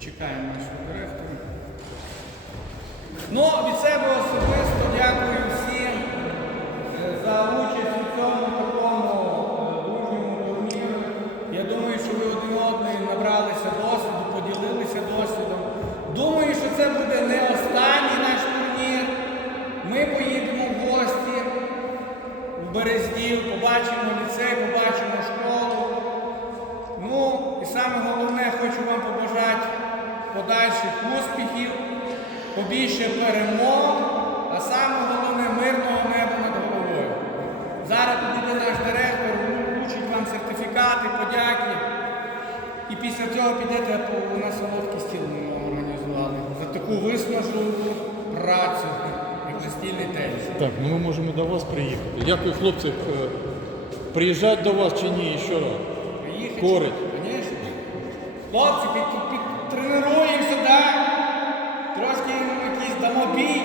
Почекаємо нашого директора. Ну, від себе особисто дякую всім е, за участь у цьому такому е, дружньому турніру. Я думаю, що ви один одної набралися досвіду, поділилися досвідом. Думаю, що це буде не останній наш турнір. Ми поїдемо в гості в Берездів, побачимо ліцей, побачимо школу. Ну і саме головне хочу вам побажати подальших успіхів, побільше перемог, а саме головне мирного неба над головою. Зараз підійде наш директор, вручить вам сертифікати, подяки. І після цього підете по- на солодкий стіл ми організували за таку виснажливу працю, як настільний теніс. Так, ну ми можемо до вас приїхати. Як ви, хлопці, е, приїжджати до вас чи ні ще раз? Приїхати? Корить. Звісно. Хлопці, під, під, тренуємося, да? Трошки якийсь дамо бій.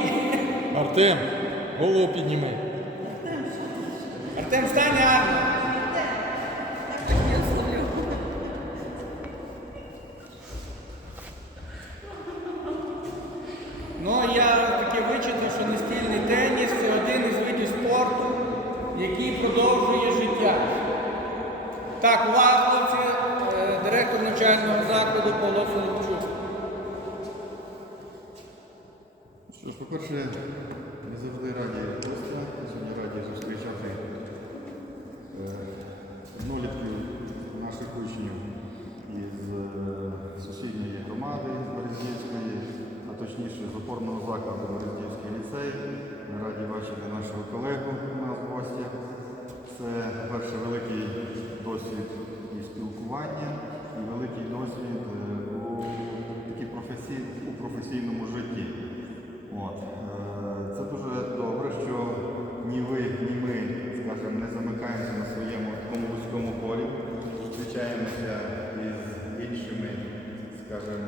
Артем, голову підніми. Артем, встань, Арно. Ну, я таки вичитав, що настільний теніс це один із видів спорту, який продовжує життя. Так, увага, директор навчального закладу Павло Соломчук. Що ж, по-перше, ми завжди раді гостя, сьогодні раді зустрічати е, однолітків наших учнів із е, сусідньої громади Берездівської, а точніше з опорного закладу Берездівський ліцей. Ми раді бачити нашого колегу у нас в гостях. Це перший великий досвід і спілкування, і досвід е, у, професійному житті. От. е, Це дуже добре, що ні ви, ні ми, скажімо, не замикаємося на своєму такому вузькому полі, зустрічаємося із іншими, скажімо,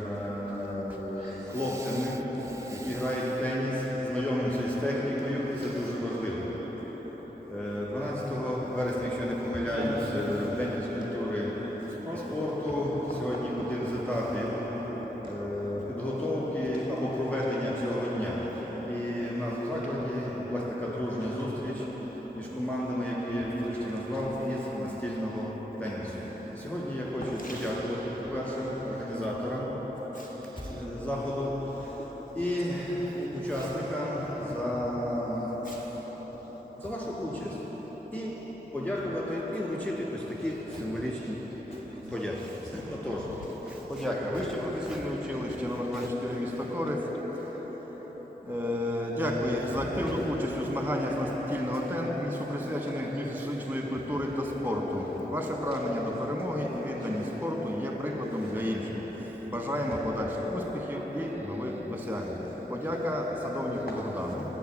подякувати і вручити ось такі символічні подяки. Отож, подяка Вище професійне училище номер 24 міста Корис. Е, Дякую за активну участь у змаганнях з настільного тенісу, присвячених Дню фізичної культури та спорту. Ваше прагнення до перемоги і відданість спорту є прикладом для інших. Бажаємо подальших успіхів і нових досягнень. Подяка садовнику Богдану.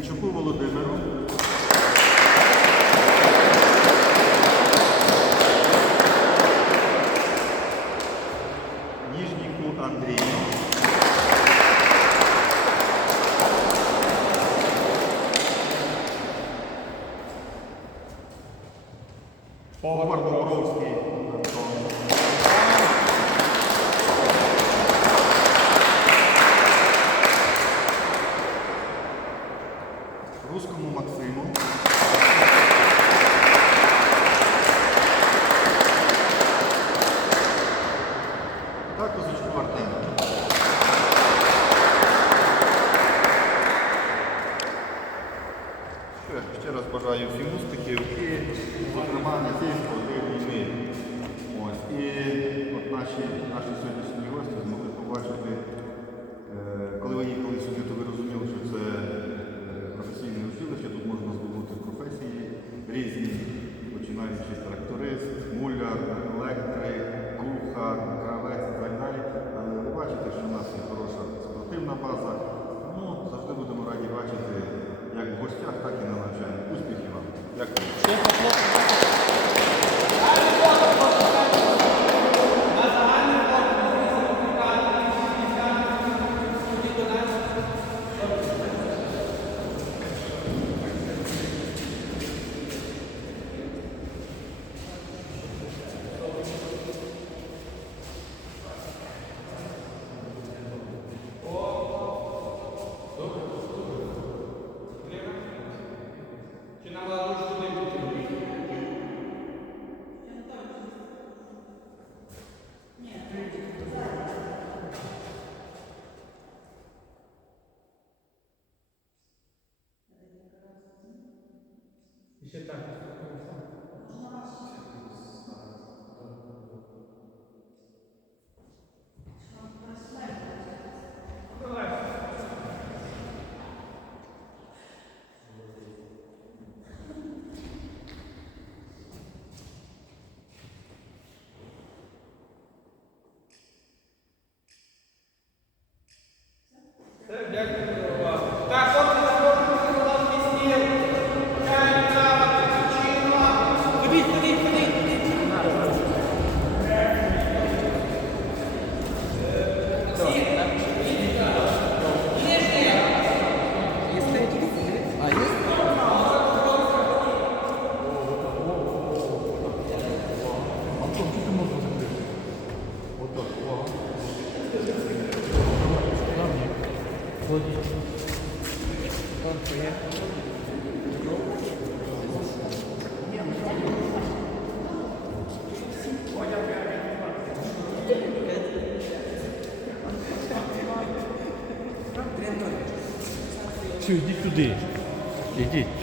Мічуку Володимиру. Ніжніку Андрію. різні, починаючи тракторист, муляр, електрик, кухар, кравець і так далі. Але ви бачите, що в нас є хороша спортивна база. Тому завжди будемо раді бачити як в гостях, так і на навчанні. Успіхів вам! Дякую. Заходіть. Все, йдіть туди. Ідіть.